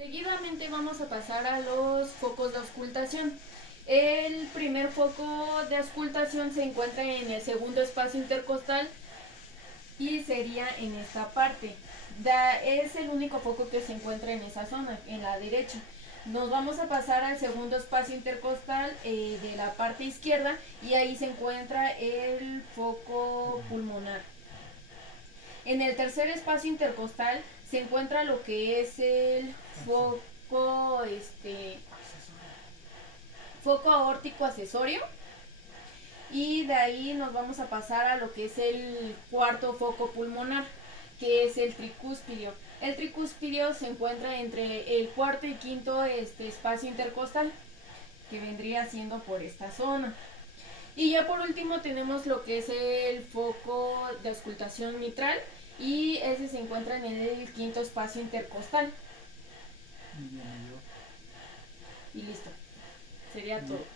Seguidamente vamos a pasar a los focos de auscultación. El primer foco de auscultación se encuentra en el segundo espacio intercostal y sería en esta parte. Es el único foco que se encuentra en esa zona, en la derecha. Nos vamos a pasar al segundo espacio intercostal de la parte izquierda y ahí se encuentra el foco pulmonar. En el tercer espacio intercostal se encuentra lo que es el foco, foco aórtico accesorio. Y de ahí nos vamos a pasar a lo que es el cuarto foco pulmonar, que es el tricúspidio. El tricúspidio se encuentra entre el cuarto y quinto espacio intercostal, que vendría siendo por esta zona. Y ya por último tenemos lo que es el foco de auscultación mitral, y ese se encuentra en el quinto espacio intercostal. Muy bien, muy bien. Y listo. Sería todo.